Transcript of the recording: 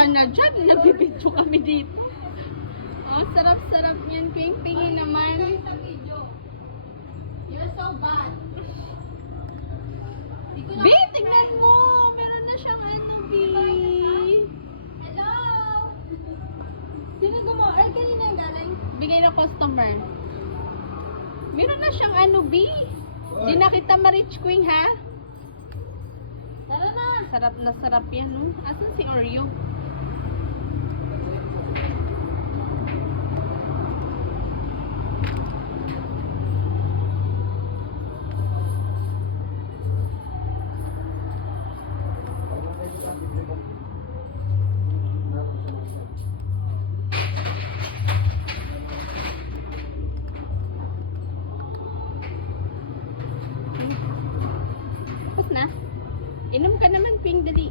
ka na dyan. Nagbibidyo kami dito. Oh, sarap-sarap yan. Ping-pingin naman. You're so bad. B, tignan mo. Meron na siyang ano, B. Hello? Sino gumawa? Ay, kanina yung galing. Bigay ng customer. Meron na siyang ano, B. Di na kita ma-rich queen, ha? Tara na. Sarap na sarap yan, no? Asan si Oreo? Tapos na? Inom ka naman, Ping, dali.